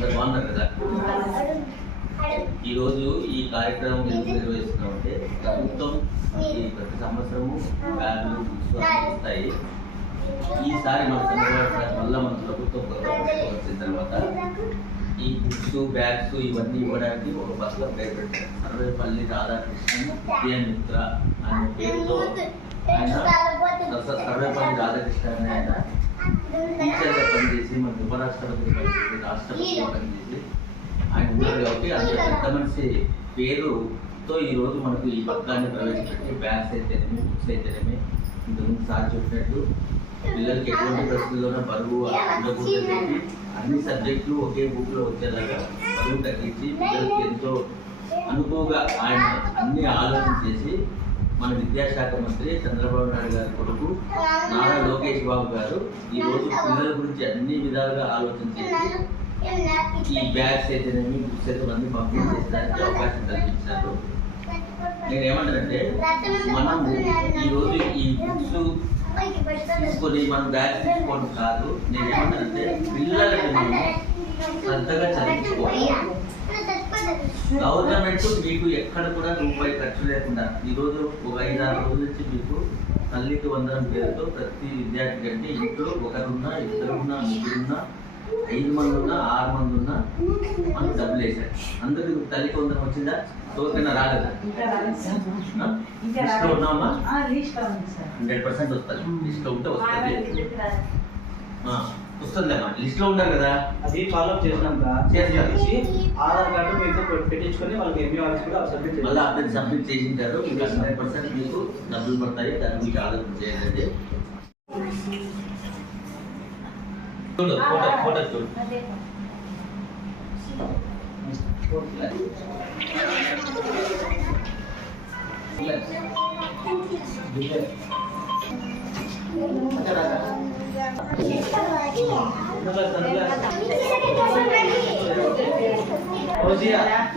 అందరు బాగున్నారు కదా? ఈరోజు ఈ కార్యక్రమం ఎందుకు నిర్వహిస్తున్నామంటే ప్రభుత్వం ఈ ప్రతి సంవత్సరము బ్యాగులు బుక్స్ ఇస్తాయి ఈసారి మన చంద్రబాబు మళ్ళీ వల్ల మన ప్రభుత్వం వచ్చిన తర్వాత ఈ బుక్స్ బ్యాగ్స్ ఇవన్నీ ఇవ్వడానికి ఒక బస్సులో పేరు పెట్టారు సర్వేపల్లి రాధాకృష్ణన్ విద్యామిత్ర అనే పేరుతో ఆయన సర్వేపల్లి రాధాకృష్ణ ఆయన టీచర్గా పనిచేసి మన ఉపరాష్ట్రపతి రాష్ట్రపతి పోవడం చేసి ఆయన ఉన్నారు కాబట్టి అంత పెద్ద మనిషి పేరుతో ఈ రోజు మనకు ఈ పథకాన్ని ప్రవేశపెట్టి బ్యాగ్స్ అయితేనేమి బుక్స్ అయితేనేమి ఇంతకుముందు సార్ చెప్పినట్టు పిల్లలకి ఎటువంటి పరిస్థితుల్లోనూ బరువు ఉండకూడదు అన్ని సబ్జెక్టులు ఒకే బుక్లో వచ్చేలాగా బరువు తగ్గించి పిల్లలకి ఎంతో అనుకోగా ఆయన అన్ని ఆలోచన చేసి మన విద్యాశాఖ మంత్రి చంద్రబాబు నాయుడు గారి కొడుకు నారా లోకేష్ బాబు గారు ఈ రోజు పిల్లల గురించి అన్ని విధాలుగా ఆలోచన చేసి ఈ బ్యాగ్స్ అయితేనేమి బుక్స్ అయితే అన్ని పంపిణీ చేసడానికి అవకాశం కల్పించారు. నేను ఏమంటానంటే మనం ఈ రోజు ఈ బుక్స్ తీసుకొని మనం బ్యాగ్స్ తీసుకోవడం కాదు. నేను ఏమంటానంటే పిల్లలకి మనం శ్రద్ధగా చదివించుకోవాలి. గవర్నమెంట్ మీకు ఎక్కడ కూడా రూపాయి ఖర్చు లేకుండా ఈ రోజు ఒక ఐదు ఆరు రోజుల నుంచి మీకు తల్లికి వందనం పేరుతో ప్రతి విద్యార్థి కంటే ఇంట్లో ఒకరున్నా ఇద్దరున్నా ముగ్గురున్నా ఐదు మంది ఉన్నా ఆరు మంది ఉన్నా మనకు డబ్బులు వేశారు. అందరికి తల్లికి వందనం వచ్చిందా? ఎవరికైనా రాలేదా? లిస్ట్లో ఉన్నామా హండ్రెడ్ పర్సెంట్ వస్తుంది. లిస్ట్లో ఉంటే వస్తుంది. వస్తుందమ్మా లిస్ట్లో ఉన్నారు కదా. అది ఫాలో అప్ చేసినాక చేస్తారు. చేసి ఆధార్ కార్డు మీతో పెట్టించుకొని వాళ్ళకి ఎంఈ వాళ్ళకి కూడా సబ్మిట్ మళ్ళీ అప్డేట్ సబ్మిట్ చేసింటారు మీకు హండ్రెడ్ పర్సెంట్ మీకు డబ్బులు పడతాయి. దాని గురించి ఆలోచన చేయండి. చూడు ఫోటో ఫోటో చూడు. おじや。